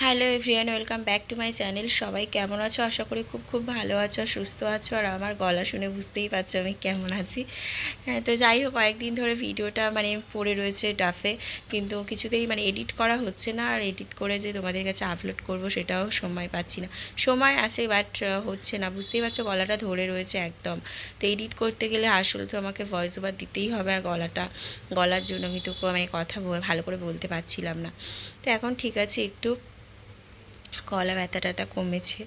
Hello everyone welcome back to my channel সবাই কেমন আছো? আশা করি খুব খুব ভালো আছো সুস্থ আছো আর আমার গলা শুনে বুঝতেই পারছ আমি কেমন আছি। হ্যাঁ, তো যাই হোক কয়েকদিন ধরে ভিডিওটা মানে পড়ে রয়েছে ডাফে কিন্তু কিছুতেই মানে এডিট করা হচ্ছে না আর এডিট করে যে তোমাদের কাছে আপলোড করব সেটাও সময় পাচ্ছি না। সময় আছে বাট হচ্ছে না বুঝতেই পারছ গলাটা ধরে রয়েছে একদম। তো এডিট করতে গেলে আসলে তো আমাকে ভয়েস ওভার দিতেই হবে আর গলাটা গলার জন্য আমি তো মানে কথা ভালো করে বলতে পারছিলাম না। তো এখন ঠিক আছে একটু গলা ব্যথা ট্যাথা কমেছে।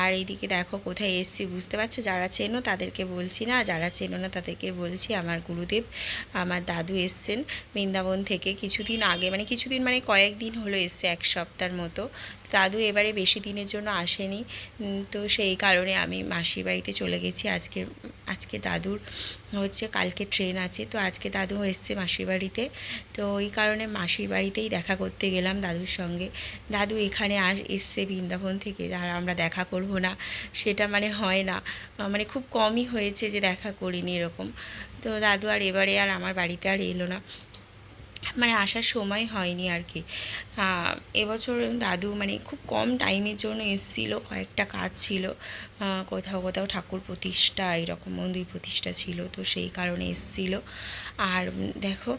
আর এইদিকে দেখো কোথায় এসছি বুঝতে পারছ? যারা চেনো তাদেরকে বলছি না, যারা চেনো না তাদেরকে বলছি আমার গুরুদেব, আমার দাদু এসছেন বৃন্দাবন থেকে। কিছুদিন আগে মানে কিছুদিন মানে কয়েকদিন হলো এসছে, এক সপ্তাহের মতো। দাদু এবারে বেশি দিনের জন্য আসেনি। তো সেই কারণে আমি মাসির বাড়িতে চলে গেছি। আজকে আজকে দাদুর হচ্ছে, কালকে ট্রেন আছে। তো আজকে দাদু এসছে মাসির বাড়িতে। তো ওই কারণে মাসির বাড়িতেই দেখা করতে গেলাম দাদুর সঙ্গে। দাদু এখানে আস, এসছে বৃন্দাবন থেকে। আর আমরা দেখা করব না। সেটা মানে হয় না। মানে খুব কমই হয়েছে যে দেখা করিনি এরকম। তো দাদু আর এবারে আর আমার বাড়িতে আর এলো না। মানে আসার সময় হয়নি আর কি এবছর দাদু মানে খুব কম টাইমের জন্য এসেছিল, কয়েকটা কাজ ছিল। কোথাও কোথাও ঠাকুর প্রতিষ্ঠা, এরকম মন্দির প্রতিষ্ঠা ছিল, তো সেই কারণে এসেছিল। আর দেখো,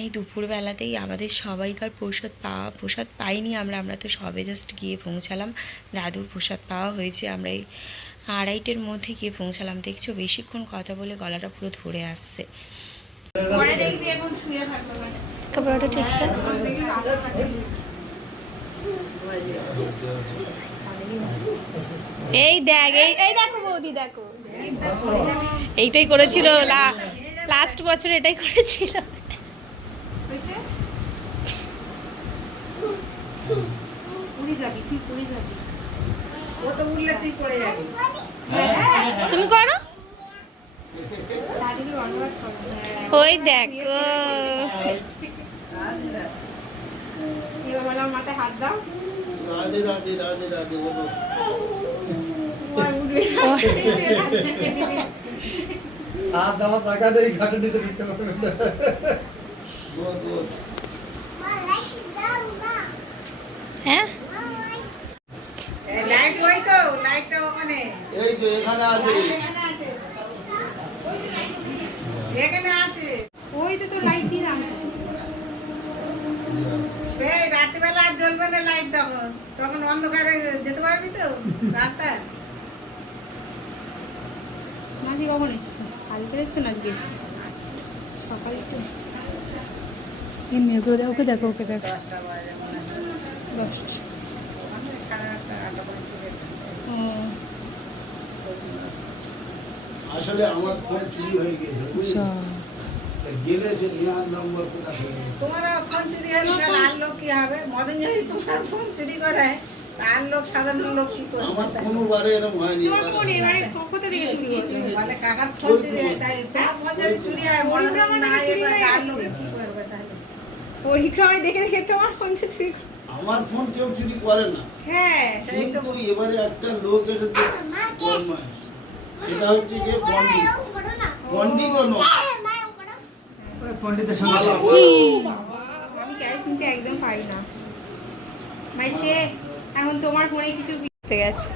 এই দুপুরবেলাতেই আমাদের সবাইকার প্রসাদ পাওয়া, প্রসাদ পাইনি আমরা আমরা তো সবে জাস্ট গিয়ে পৌঁছালাম। দাদুর প্রসাদ পাওয়া হয়েছে, আমরা এই আড়াইটের মধ্যে গিয়ে পৌঁছালাম। দেখছ, বেশিক্ষণ কথা বলে গলাটা পুরো ধরে আসছে। কাপড়টা ঠিক এই দেখ, এই এই দেখো বৌদি, দেখো। এইটাই করেছিল লাস্ট বছর এটাই করেছিল। তুমি করো। ওই দেখো মাথায় হাত দাও। রাধে হ্যাঁ? ওই তো এখানে আছে। এখানে আছে। ওই তো তো লাইট দিলাম এই রাত্রিবেলা আর জ্বলবে না লাইট তখন। তখন অন্ধকারে যেতে পারবি তো রাস্তা মাঝি কখন এসছো? কালকে এসছো না আজকে এসছো? সকালে তো। এমনি ওকে দেখো ওকে দেখো ওকে দেখো। দশটা বাজে মনে হয় দশটা আমি সাড়ে আটটা আটটা পর্যন্ত দেখতাম। ও আসলে আমার ফোন চুরি হয়ে গেছে বুঝলি? গেলে সে নেওয়ার নম্বর কোথায় তোমার ফোন চুরি হলে তাহলে আর লোক কি হবে? মদন যদি তোমার ফোন চুরি করে তার লোক সাধারণ লোক কি করবে আমার কোনো এরকম হয়নি মানে। কাকার ফোন চুরি হয় তাই তোমার ফোন যদি চুরি হয় মদন না এবার লোক কি করবে তাহলে? পরিক্রমায় দেখে দেখে তোমার ফোনটা চুরি আমার ফোন কেউ চুরি করে না। হ্যাঁ সেই তো কিন্তু এবারে একটা লোক এসেছে। এটা হচ্ছে গিয়ে পন্ডিত পন্ডিত ও নয়। সঙ্গে আমি ক্যাশ নিতে একদম পারি না। মানে সে এখন তোমার ফোনে কিছু বুঝতে গেছে।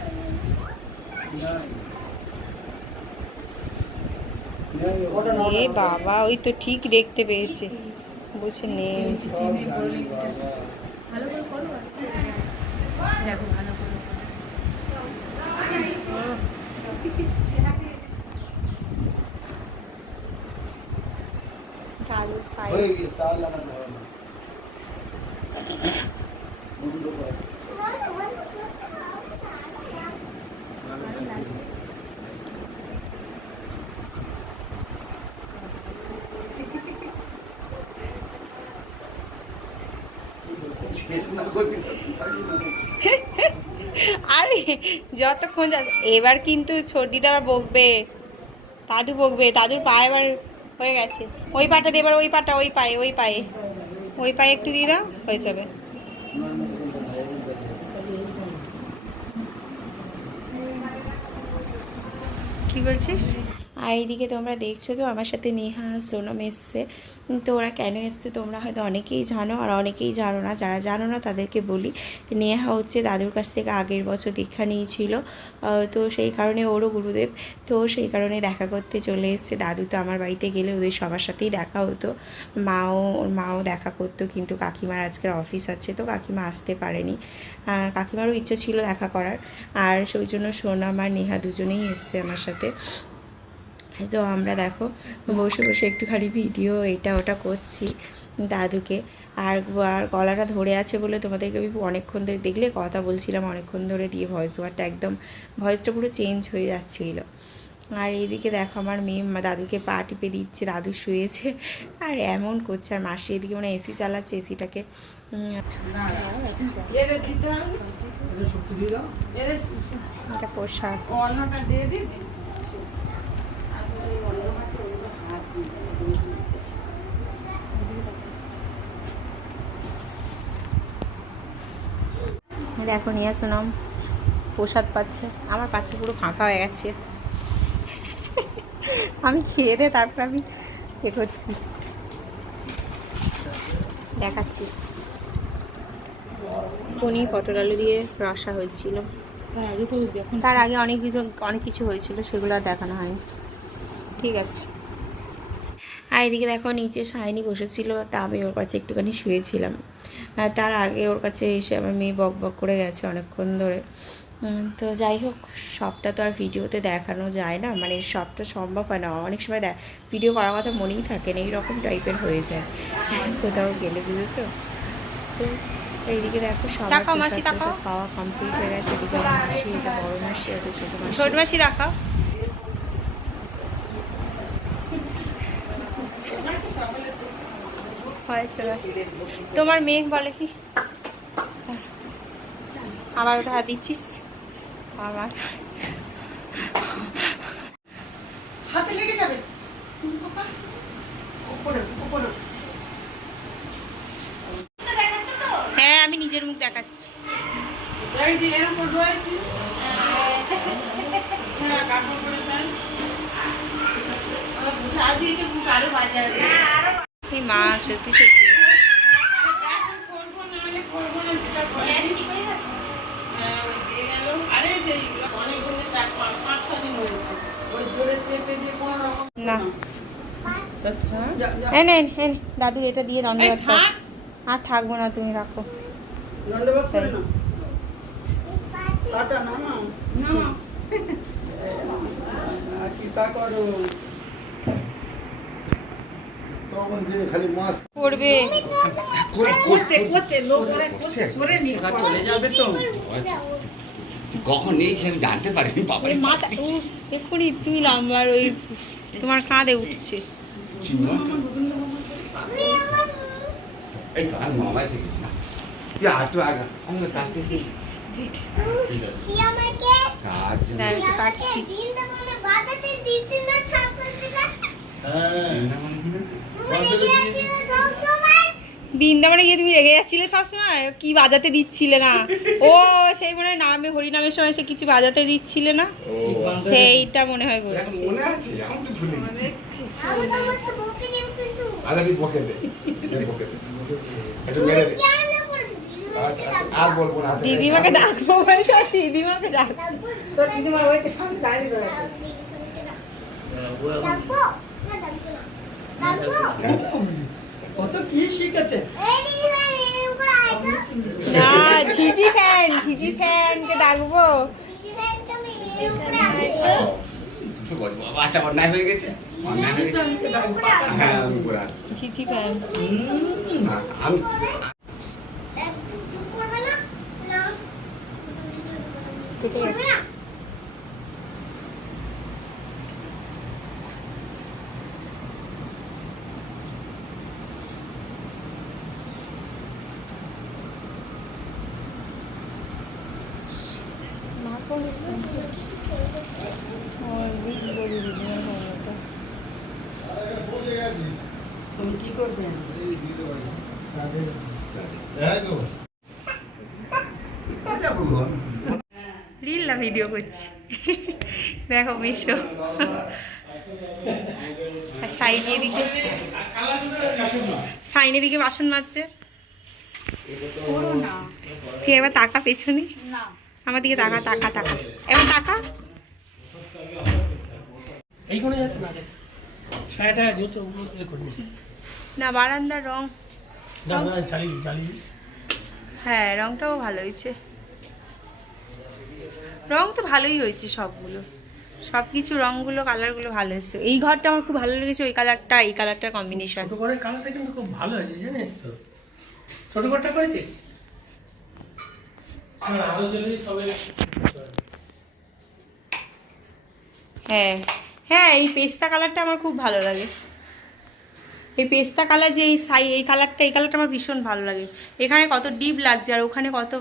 এ বাবা ওই তো ঠিক দেখতে পেয়েছে। বলছে নেই কালো পায়ে হয়ে তার লাগাতে হবে না বন্ধ কর। আরে যতক্ষণ এবার কিন্তু আবার বকবে দাদু বকবে দাদুর পা এবার হয়ে গেছে। ওই পাটা দিয়ে এবার ওই পাটা, ওই পায়ে ওই পায়ে। ওই পায়ে একটু দিয়ে দাও, হয়ে যাবে। কি বলছিস? আর এইদিকে তোমরা দেখছ তো, আমার সাথে নেহা সোনম এসছে। তো ওরা কেন এসছে তোমরা হয়তো অনেকেই জানো, আর অনেকেই জানো না। যারা জানো না, তাদেরকে বলি। নেহা হচ্ছে দাদুর কাছ থেকে আগের বছর দীক্ষা নিয়েছিল। তো সেই কারণে ওরও গুরুদেব। তো সেই কারণে দেখা করতে চলে এসছে। দাদু তো আমার বাড়িতে গেলে ওদের সবার সাথেই দেখা হতো। মাও, ওর মাও দেখা করতো, কিন্তু কাকিমার আজকের অফিস আছে, তো কাকিমা আসতে পারেনি। কাকিমারও ইচ্ছে ছিল দেখা করার। আর সেই জন্য সোনাম আর নেহা দুজনেই এসছে আমার সাথে। তো আমরা দেখো বসে বসে একটুখানি ভিডিও এটা ওটা করছি দাদুকে। আর আর গলাটা ধরে আছে বলে তোমাদেরকে আমি অনেকক্ষণ ধরে দেখলে কথা বলছিলাম অনেকক্ষণ ধরে দিয়ে ভয়েস ওভারটা একদম ভয়েসটা পুরো চেঞ্জ হয়ে যাচ্ছিল। আর এইদিকে দেখো আমার মেয়ে মা- দাদুকে পা টিপে দিচ্ছে দাদু শুয়েছে। আর এমন করছে আর মাসি এদিকে মানে এসি চালাচ্ছে এসিটাকে এটা পোশাক দেখো নিয়ে শোনাম প্রসাদ পাচ্ছে। আমার পাখি পুরো ফাঁকা হয়ে গেছে। আমি খেয়ে দে তারপর আমি এ করছি। দেখাচ্ছি। পনির পটল আলু দিয়ে রসা হয়েছিল। তার আগে তার আগে অনেক কিছু অনেক কিছু হয়েছিল সেগুলো আর দেখানো হয়নি। ঠিক আছে। আর এদিকে দেখো নিচে শাইনি বসেছিল তা আমি ওর কাছে একটুখানি শুয়েছিলাম। তার আগে ওর কাছে এসে আমার মেয়ে বক বক করে গেছে অনেকক্ষণ ধরে। তো যাই হোক সবটা তো আর ভিডিওতে দেখানো যায় না মানে সবটা সম্ভব হয় না। অনেক সময় দেখ ভিডিও করার কথা মনেই থাকে না এইরকম টাইপের হয়ে যায়। কোথাও গেলে বুঝেছ? তো এইদিকে দেখো সবার। টোসাদ পাওয়া কমপ্লিট হয়ে গেছে। এদিকে মাসি এটা বড় মাসি এটা ছোটো মাসি। ছোট মাসি দেখাও হয় ছোট মাসি তোমার মেয়ে বলে কি? আবার ওটা হাত দিচ্ছিস? আমার। হাতে লেগে যাবে। উপরে উপরে। হ্যাঁ আমি নিজের মুখ দেখাচ্ছি। এই যে এরকম রয়েছে হ্যাঁ কাপড় পরে দেন এই মা সত্যি সত্যি। না। হ্যাঁ, দাদুর এটা দিয়ে দণ্ডবাদ থাক। আর থাকব না তুমি রাখো। কৃপা করো তখন দিয়ে খালি মাছ করবে। চলে যাবে তো। কখন নেই সে আমি জানতে পারিনি বাবারে ওই মাথা ও এক্ষুনি তুমি নাম্বার ওই তোমার কাঁধে উঠছে। এই তো আমি মামা শিখেছি না। তুই আটু আগা। আমি কাটতে ঠিক আছে কাজ দাঁড়া, একটু কাটছি হ্যাঁ। বৃন্দাবনে গিয়ে তুমি রেগে যাচ্ছিলে সবসময়? কি বাজাতে দিচ্ছিলে না? ও সেই মনে হয় নামে হরিনামের সময় সে কিছু বাজাতে দিচ্ছিলে না? সেইটা মনে হয় বলছি। মনে আছে? আমি তো ভুলে গেছি। তুই বকে দে। দে বকে দে। একটু মেরে দে। আর বলব না। দিদিমাকে ডাকবো বলছে দিদিমাকে ডাক তোর দিদিমা। ওই তো সামনে দাঁড়িয়ে রয়েছে। কত কি শিখেছে? না ঝিঝি ফ্যান ঝিঝি ফ্যানকে ডাকবো। আচ্ছা অন্যায় হয়ে গেছে? হয়ে ঝিঝি ফ্যান আমি রিল না ভিডিও করছি। দেখো মিশো। আর সাইনি এদিকে। সাইনি এদিকে বাসন মাজছে। করো তুই এবার তাকা পেছনে। আমার দিকে তাকা তাকা তাকা। এবার তাকা। এইখানে যাচ্ছে না ছায়াটা যেহেতু ওগুলো এ করবি। না বারান্দার রং। হ্যাঁ রংটাও ভালো হয়েছে। রং তো ভালোই হয়েছে সবগুলো। সব কিছু রঙগুলো কালারগুলো ভালো এসছে এই ঘরটা আমার খুব ভালো লেগেছে ওই কালারটা এই কালারটার কম্বিনেশন করে কালারটা কিন্তু খুব ভালো হয়েছে জানিস তো? ছোট ঘরটা করেছিস? হ্যাঁ হ্যাঁ এই পেস্তা কালারটা আমার খুব ভালো লাগে। এই পেস্তা কালার যে এই সাই এই কালারটা এই কালারটা আমার ভীষণ ভালো লাগে। এখানে কত ডিপ লাগছে আর ওখানে কত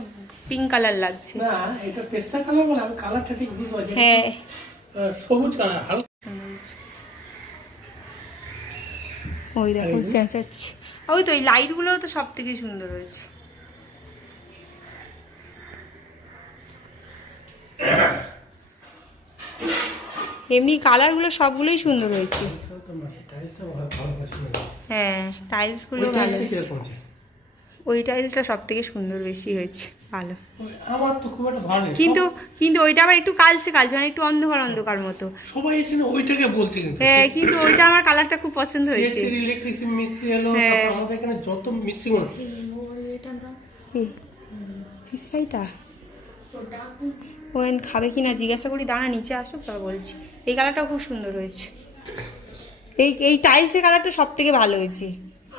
পিঙ্ক কালার লাগছে। না এটা পেস্তা কালার বলে আমি কালারটা ঠিক বুঝতে পারছি হ্যাঁ। সবুজ কালার হালকা। ওই দেখো চেঁচাচ্ছি। ওই তো এই লাইটগুলোও তো সব থেকে সুন্দর হয়েছে। এমনি কালারগুলো সবগুলোই সুন্দর হয়েছে তো মাসে টাইলসটা ভালো ভালো পছন্দ হয়। টাইলসগুলো ওই ভালো টাইলসটা সব থেকে সুন্দর বেশি হয়েছে ভালো। আমার তো খুব একটা ভালো কিন্তু কিন্তু ওইটা আবার একটু কালচে কালচে মানে একটু অন্ধকার অন্ধকার মতো। সবাই এসে ওইটাকে বলছে কিন্তু। হ্যাঁ কিন্তু ওইটা আমার কালারটা খুব পছন্দ হয়েছে। ইলেকট্রিসিটি মিস্ত্রি এলো হ্যাঁ। আমাদের এখানে যত মিস্ত্রি হলো। ফিস ফ্রাইটা ওয়েন খাবে কি না জিজ্ঞাসা করি দাঁড়া নিচে আসুক তারপর বলছি। এই কালারটাও খুব সুন্দর হয়েছে। এই এই টাইলসের কালারটা সব থেকে ভালো হয়েছে।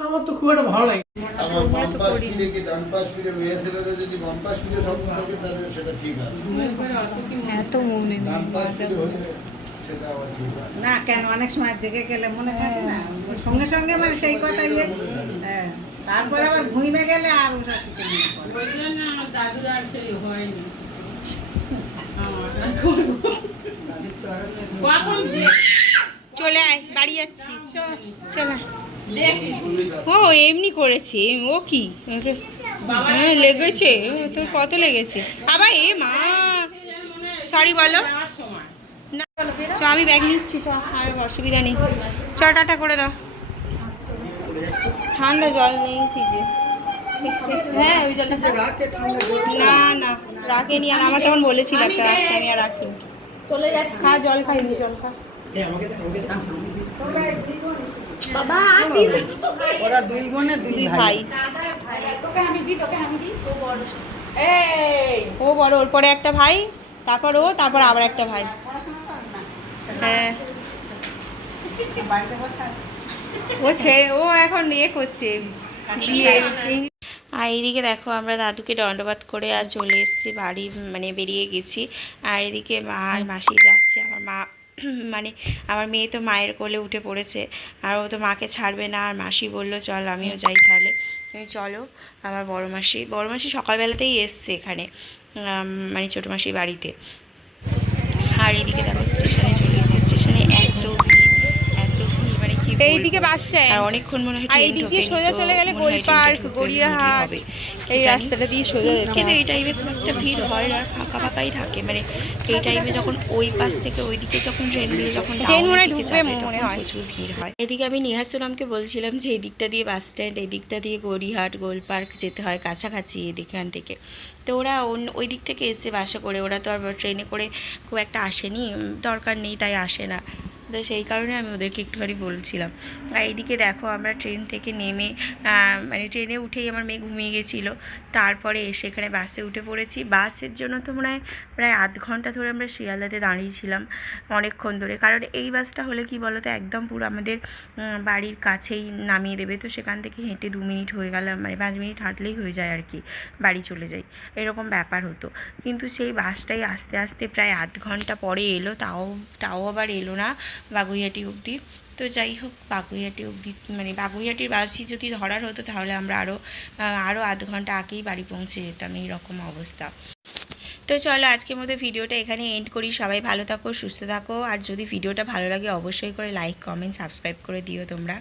আমার তো খুব একটা ভালো লাগে। আমার বাম পাশ ফিরে কি ডান পাশ ফিরে মেয়ে ছেলেরা যদি বাম পাশ ফিরে স্বপ্ন থাকে তাহলে সেটা ঠিক আছে। এত মনে ডান পাশ ফিরে হলে না কেন? অনেক সময় জেগে গেলে মনে থাকে না। সঙ্গে সঙ্গে মানে সেই কথা ইয়ে হ্যাঁ। তারপরে আবার ঘুমিয়ে গেলে আর ওটা কিছু পড়ে না। আমার দাদুর আর সেই হয়নি। কখন চলে আয় বাড়ি যাচ্ছি। চলে ও এমনি করেছে। ও কি? হ্যাঁ লেগেছে। তোর কত লেগেছে? আবার এ মা। সরি বলো। চ আমি ব্যাগ নিচ্ছি চ। আর অসুবিধা নেই। চ টাটা করে দাও। ঠান্ডা জল নেই ফ্রিজে হ্যাঁ ওই জলটা না না রাখেনি। আর আমার তখন বলেছিল একটা রাখতে আমি আর রাখিনি। চলে যাচ্ছি। খা জল খাইনি জল খা। ওরা দুই বোনে দুই দুই ভাই। ও বড় ওর পরে একটা ভাই তারপর ও তারপর আবার একটা ভাই। হ্যাঁ। ও ছেড়ে ও এখন ইয়ে করছে বিয়ে। আর এইদিকে দেখো আমরা দাদুকে দণ্ডবাদ করে আর চলে এসেছি বাড়ি মানে বেরিয়ে গেছি। আর এদিকে মা আর মাসি যাচ্ছে আমার মা মানে আমার মেয়ে তো মায়ের কোলে উঠে পড়েছে, আর ও তো মাকে ছাড়বে না। আর মাসি বলল, চল আমিও যাই তাহলে। তুমি চলো, আমার বড় মাসি বড় মাসি সকালবেলাতেই এসছে এখানে মানে ছোটো মাসির বাড়িতে। আর এদিকে দেখো স্টেশনে চলে এসেছি। এইদিকে। Bus stand. আর অনেকক্ষণ মনে হয় আর ট্রেন এই দিক দিয়ে সোজা চলে গেলে গোল পার্ক, গড়িয়াহাট, এই রাস্তাটা দিয়ে সোজা যেতে কিন্তু এই টাইমে খুব একটা ভিড় হয় না ফাঁকা ফাঁকাই থাকে। মানে এই টাইমে যখন ওই পাশ থেকে ওই দিকে যখন ট্রেনগুলো যখন ট্রেন মনে ঢুকবে মনে হয়। প্রচুর ভিড় হয়। এদিকে আমি নিহাসুরামকে বলছিলাম যে এই দিকটা দিয়ে বাস স্ট্যান্ড এই দিকটা দিয়ে গড়িয়াহাট গোল পার্ক যেতে হয় কাছাকাছি এদিকান থেকে। তো ওরা অন্য ওই দিক থেকে এসে বাসে করে ওরা তো আর ট্রেনে করে খুব একটা আসেনি। দরকার নেই তাই আসে না। তো সেই কারণে আমি ওদেরকে একটুখানি বলছিলাম। আর এইদিকে দেখো আমরা ট্রেন থেকে নেমে মানে ট্রেনে উঠেই আমার মেয়ে ঘুমিয়ে গেছিল। তারপরে এসে এখানে বাসে উঠে পড়েছি। বাসের জন্য তো মনে হয় প্রায় আধ ঘণ্টা ধরে আমরা শিয়ালদাতে দাঁড়িয়েছিলাম অনেকক্ষণ ধরে। কারণ এই বাসটা হলে কি বলতো, একদম পুরো আমাদের বাড়ির কাছেই নামিয়ে দেবে। তো সেখান থেকে হেঁটে দু মিনিট হয়ে গেল মানে পাঁচ মিনিট হাঁটলেই হয়ে যায় আর কি, বাড়ি চলে যাই। এরকম ব্যাপার হতো। কিন্তু সেই বাসটাই আস্তে আস্তে প্রায় আধ ঘণ্টা পরে এলো। তাও তাও আবার এলো না। বাগুইয়াটি অবধি। তো যাই হোক, বাগুইয়াটি অবধি মানে বাগুইয়াটির বাসি যদি ধরার হতো, তাহলে আমরা আরও আরও আধ ঘণ্টা আগেই বাড়ি পৌঁছে যেতাম এইরকম অবস্থা। তো চলো, আজকের মধ্যে ভিডিওটা এখানে এন্ড করি। সবাই ভালো থাকো, সুস্থ থাকো। আর যদি ভিডিওটা ভালো লাগে, অবশ্যই করে লাইক কমেন্ট সাবস্ক্রাইব করে দিও তোমরা।